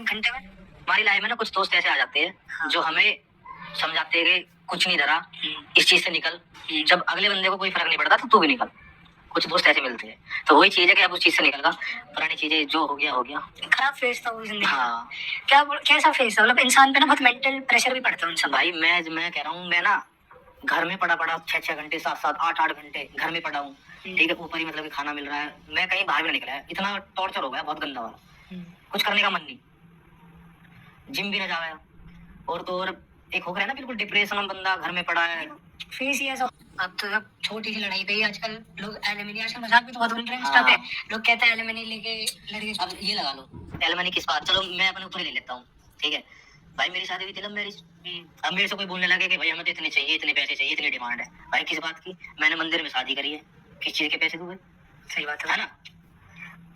घंटे में हमारी लाइफ में ना कुछ दोस्त ऐसे आ जाते हैं, हाँ, जो हमें समझाते हैं कि कुछ नहीं धरा, इस चीज से निकल। जब अगले बंदे को कोई फर्क नहीं पड़ता तो तू भी निकल। कुछ दोस्त ऐसे मिलते हैं, तो वही चीज है कि अब उस चीज से निकलगा। पुरानी चीजें जो हो गया हो गया। खराब फेज था वो जिंदगी। हाँ, कैसा फेज था? मतलब इंसान पे ना बहुत मेंटल प्रेशर भी पड़ता है उन सब। भाई मैं कह रहा हूँ, मैं ना घर में पड़ा 6 घंटे 7 8 घंटे घर में पड़ा हूँ। ठीक है, ऊपर ही मतलब कि खाना मिल रहा है, मैं कहीं बाहर भी नहीं निकला है। इतना टॉर्चर हो गया, बहुत गंदा वाला। कुछ करने का मन नहीं, जिम भी ना जाया। और तो और एक हो गया ना, बिल्कुल डिप्रेशन में बंदा घर में पड़ा है। फेस ही ऐसा। अब तो सब छोटी सी लड़ाई पे ही आजकल लोग एलिमनी, आजकल मजाक भी तो बहुत बन रहे हैं इंस्टा पे। लोग कहते हैं एलिमनी लेके लड़के। अब ये लगा लो, एलिमनी किस बात, चलो मैं अपने ऊपर ही ले लेता हूँ। ठीक है भाई, मेरी शादी हुई थी लव मैरिज। अब मेरे से कोई बोलने लगे कि भाई हमें तो इतने चाहिए, इतने पैसे चाहिए, इतनी डिमांड है। भाई किस बात की? मैंने मंदिर में शादी करी है, किस चीज के पैसे दूंगे? सही बात है ना।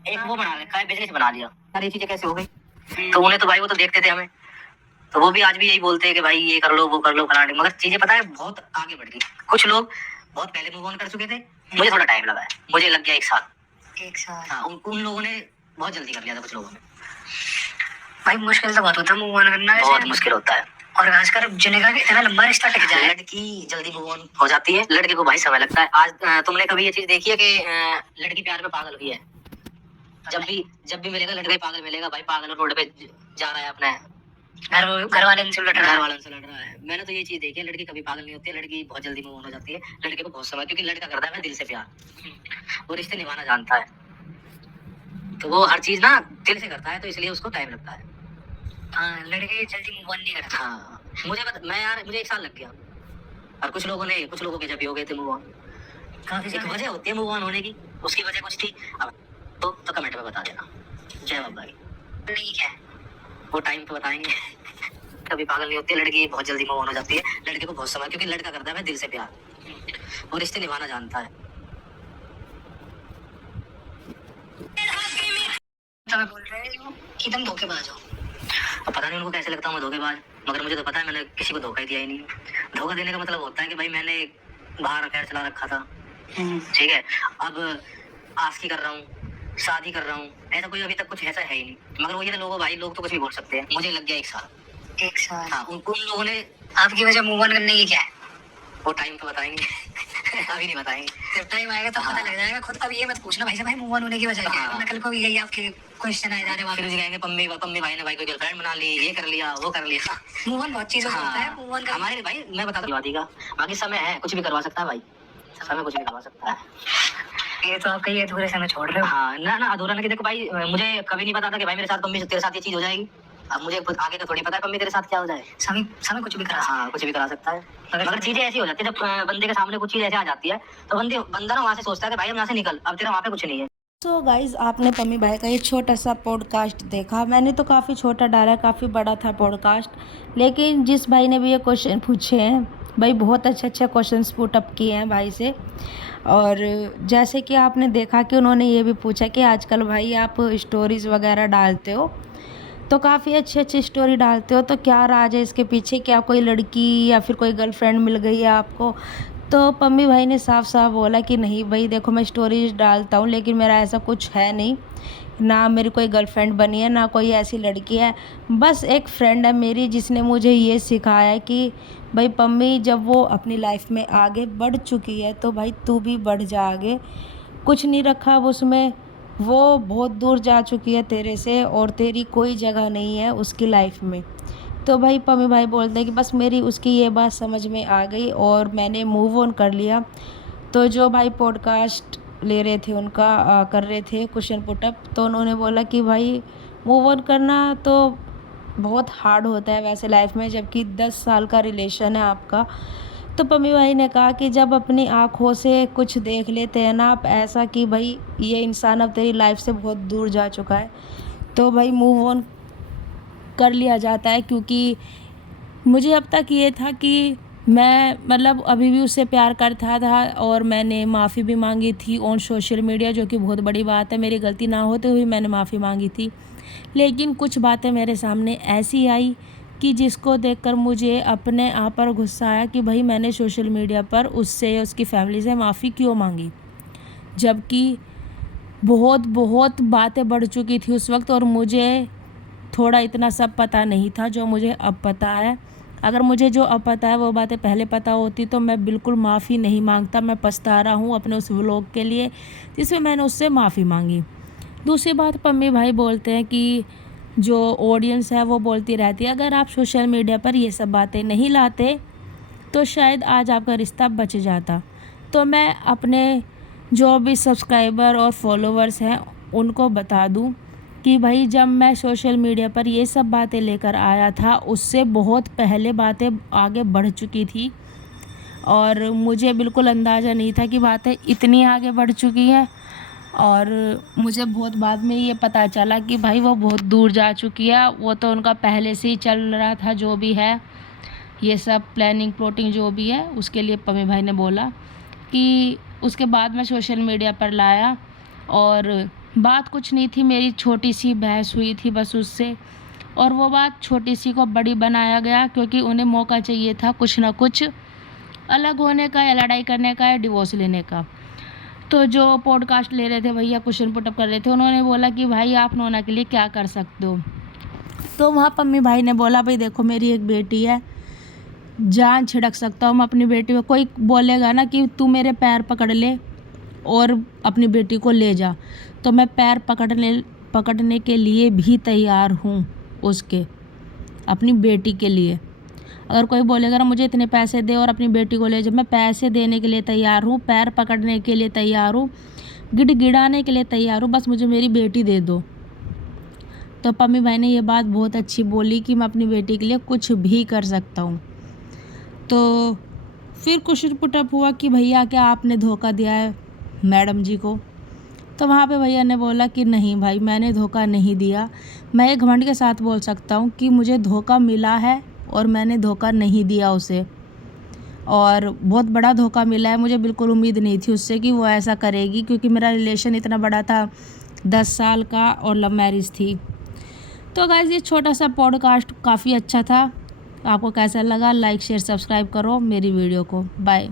एक वो बना रखा है, बिजनेस बना लिया। सारी चीजें कैसे हो गई? तो उन्हें तो भाई वो तो देखते थे हमें, तो वो भी आज भी यही बोलते हैं कि भाई ये कर लो वो कर लो फलाने। मगर चीजें पता है बहुत आगे बढ़ गई। कुछ लोग बहुत पहले मूव ऑन कर चुके थे, मुझे थोड़ा टाइम लगा है, मुझे लग गया 1 साल। हाँ, उन लोगों ने बहुत जल्दी कर लिया था कुछ लोगों ने। भाई मुश्किल तो बहुत होता है मूव ऑन करना, बहुत मुश्किल होता है। और खासकर जिन्हें इतना लंबा रिश्ता टिक जाए। लड़की जल्दी मूव ऑन हो जाती है, लड़के को भाई समय लगता है। आज तुमने कभी ये चीज देखी है कि लड़की प्यार में पागल हुई है? जब भी मिलेगा लड़का ही पागल मिलेगा। भाई पागल रोड पे जा रहा है अपने घर वाले से लड़ रहा है। मैंने तो ये चीज देखी है, लड़की कभी पागल नहीं होती है, लड़की बहुत जल्दी मूव ऑन हो जाती है। लड़के को बहुत समय, क्योंकि लड़का करता है ना दिल से प्यार, वो रिश्ते निभाना जानता है, तो वो हर चीज ना दिल से करता है, तो इसलिए उसको टाइम लगता है। हाँ, लड़के जल्दी मूव ऑन नहीं करते। हाँ, मुझे 1 साल लग गया, और कुछ लोगों के जब भी हो गए थे मूव ऑन। काफी एक वजह होती है मूव ऑन होने की, उसकी वजह कुछ थी। अब तो कमेंट में बता देना। जय बाबा की। नहीं क्या वो टाइम तो बताएंगे। कभी पागल नहीं होती है, लड़की बहुत जल्दी मूव ऑन हो जाती है। लड़के को बहुत समय, क्योंकि लड़का करता है दिल से प्यार, वो रिश्ते निभाना जानता है। तो बोल रहे हो कि तुम धोखेबाज हो। अब पता नहीं उनको कैसे लगता हूँ मैं धोखेबाज, मगर मुझे तो पता है मैंने किसी को धोखा ही दिया ही नहीं। धोखा देने का मतलब होता है कि भाई मैंने बाहर अफेयर चला रखा था। ठीक है, अब आस्की कर रहा हूँ, शादी कर रहा हूँ, ऐसा कोई अभी तक कुछ ऐसा है ही नहीं। मगर वो ये लोग भाई, लोग तो कुछ भी बोल सकते हैं। मुझे लग गया 1 साल। हाँ, उन लोगों ने। आपकी वजह मूव ऑन करने की क्या है? वो टाइम तो बताएंगे। अभी नहीं बताएंगे, जब टाइम आएगा तो पता लग जाएगा खुद। अब ये मत पूछना भाई से भाई मूव ऑन होने की वजह क्या है, कल को भी यही आपके क्वेश्चन आए जा रहे हैं। फिर कहेंगे पम्मी भाई ने भाई को गर्लफ्रेंड बना ली, ये कर लिया वो कर लिया। मूव ऑन बहुत चीजों से होता है। मूव ऑन हमारे भाई मैं बता दूं शादी का बाकी समय है, कुछ भी करवा सकता है भाई, समय कुछ भी करवा सकता है। ये तो आप कहीं अधूरे समय छोड़ रहे हो। हाँ ना अधूरा ना, कि देखो भाई मुझे कभी नहीं पता था कि भाई मेरे साथ पम्मी तेरे साथ ये चीज हो जाएगी। अब मुझे खुद आगे का थोड़ी पता है पम्मी तेरे साथ क्या हो जाए। समय कुछ भी करा। हाँ, कुछ भी करा सकता है। मगर चीजें ऐसी हो जाती है, जब बंदे के सामने कुछ चीज ऐसे आ जाती है तो बंदा ना वहाँ से सोचता है कि भाई हम यहाँ से निकल, अब तेरा वहाँ पे कुछ नहीं है। तो गाइज़, आपने पम्मी भाई का ये छोटा सा पॉडकास्ट देखा। मैंने तो काफ़ी छोटा डाला, काफ़ी बड़ा था पॉडकास्ट, लेकिन जिस भाई ने भी ये क्वेश्चन पूछे हैं भाई, बहुत अच्छे क्वेश्चंस पुट अप किए हैं भाई से। और जैसे कि आपने देखा कि उन्होंने ये भी पूछा कि आजकल भाई आप स्टोरीज़ वगैरह डालते हो तो काफ़ी अच्छी स्टोरी डालते हो, तो क्या राज है इसके पीछे? क्या कोई लड़की या फिर कोई गर्लफ्रेंड मिल गई है आपको? तो पम्मी भाई ने साफ बोला कि नहीं भाई देखो, मैं स्टोरीज डालता हूँ लेकिन मेरा ऐसा कुछ है नहीं, ना मेरी कोई गर्लफ्रेंड बनी है, ना कोई ऐसी लड़की है। बस एक फ्रेंड है मेरी जिसने मुझे ये सिखाया कि भाई पम्मी, जब वो अपनी लाइफ में आगे बढ़ चुकी है तो भाई तू भी बढ़ जा आगे। कुछ नहीं रखा अब उसमें, वो बहुत दूर जा चुकी है तेरे से और तेरी कोई जगह नहीं है उसकी लाइफ में। तो भाई पम्मी भाई बोलते हैं कि बस मेरी उसकी ये बात समझ में आ गई और मैंने मूव ऑन कर लिया। तो जो भाई पॉडकास्ट ले रहे थे उनका कर रहे थे क्वेश्चन पुटअप, तो उन्होंने बोला कि भाई मूव ऑन करना तो बहुत हार्ड होता है वैसे लाइफ में, जबकि 10 साल का रिलेशन है आपका। तो पम्मी भाई ने कहा कि जब अपनी आँखों से कुछ देख लेते हैं ना आप ऐसा कि भाई ये इंसान अब तेरी लाइफ से बहुत दूर जा चुका है, तो भाई मूव ऑन कर लिया जाता है। क्योंकि मुझे अब तक ये था कि मैं मतलब अभी भी उससे प्यार करता था और मैंने माफ़ी भी मांगी थी ऑन सोशल मीडिया, जो कि बहुत बड़ी बात है। मेरी गलती ना होते हुए मैंने माफ़ी मांगी थी, लेकिन कुछ बातें मेरे सामने ऐसी आई कि जिसको देखकर मुझे अपने आप पर गुस्सा आया कि भाई मैंने सोशल मीडिया पर उससे या उसकी फैमिली से माफ़ी क्यों मांगी, जबकि बहुत बातें बढ़ चुकी थी उस वक्त और मुझे थोड़ा इतना सब पता नहीं था जो मुझे अब पता है। अगर मुझे जो अब पता है वो बातें पहले पता होती तो मैं बिल्कुल माफ़ी नहीं मांगता। मैं पछता रहा हूँ अपने उस व्लॉग के लिए जिसमें मैंने उससे माफ़ी मांगी। दूसरी बात, पम्मी भाई बोलते हैं कि जो ऑडियंस है वो बोलती रहती है, अगर आप सोशल मीडिया पर ये सब बातें नहीं लाते तो शायद आज आपका रिश्ता बच जाता। तो मैं अपने जो भी सब्सक्राइबर और फॉलोवर्स हैं उनको बता दूं कि भाई जब मैं सोशल मीडिया पर ये सब बातें लेकर आया था उससे बहुत पहले बातें आगे बढ़ चुकी थी और मुझे बिल्कुल अंदाज़ा नहीं था कि बातें इतनी आगे बढ़ चुकी हैं। और मुझे बहुत बाद में ये पता चला कि भाई वो बहुत दूर जा चुकी है। वो तो उनका पहले से ही चल रहा था, जो भी है ये सब प्लानिंग प्लॉटिंग जो भी है उसके लिए पम्मी भाई ने बोला कि उसके बाद मैं सोशल मीडिया पर लाया और बात कुछ नहीं थी, मेरी छोटी सी बहस हुई थी बस उससे, और वो बात छोटी सी को बड़ी बनाया गया क्योंकि उन्हें मौका चाहिए था कुछ ना कुछ अलग होने का या लड़ाई करने का या डिवोर्स लेने का। तो जो पॉडकास्ट ले रहे थे भैया, क्वेश्चन पुटअप कर रहे थे, उन्होंने बोला कि भाई आप नोना के लिए क्या कर सकते हो। तो वहाँ पम्मी भाई ने बोला भाई देखो मेरी एक बेटी है, जान छिड़क सकता हूँ मैं अपनी बेटी में। कोई बोलेगा ना कि तू मेरे पैर पकड़ ले और अपनी बेटी को ले जा, तो मैं पैर पकड़ने के लिए भी तैयार हूँ उसके, अपनी बेटी के लिए। अगर कोई बोलेगा ना मुझे इतने पैसे दे और अपनी बेटी को ले जा, मैं पैसे देने के लिए तैयार हूँ, पैर पकड़ने के लिए तैयार हूँ, गिड़गिड़ाने के लिए तैयार हूँ, बस मुझे मेरी बेटी दे दो। तो पम्मी भाई ने ये बात बहुत अच्छी बोली कि मैं अपनी बेटी के लिए कुछ भी कर सकता हूँ। तो फिर क्वेश्चन पुटअप हुआ कि भैया क्या आपने धोखा दिया है मैडम जी को। तो वहाँ पे भैया ने बोला कि नहीं भाई मैंने धोखा नहीं दिया। मैं ये घमंड के साथ बोल सकता हूँ कि मुझे धोखा मिला है और मैंने धोखा नहीं दिया उसे, और बहुत बड़ा धोखा मिला है। मुझे बिल्कुल उम्मीद नहीं थी उससे कि वो ऐसा करेगी क्योंकि मेरा रिलेशन इतना बड़ा था, 10 साल का, और लव मैरिज थी। तो गाइस ये छोटा सा पॉडकास्ट काफ़ी अच्छा था। आपको कैसा लगा, लाइक शेयर सब्सक्राइब करो मेरी वीडियो को। बाय।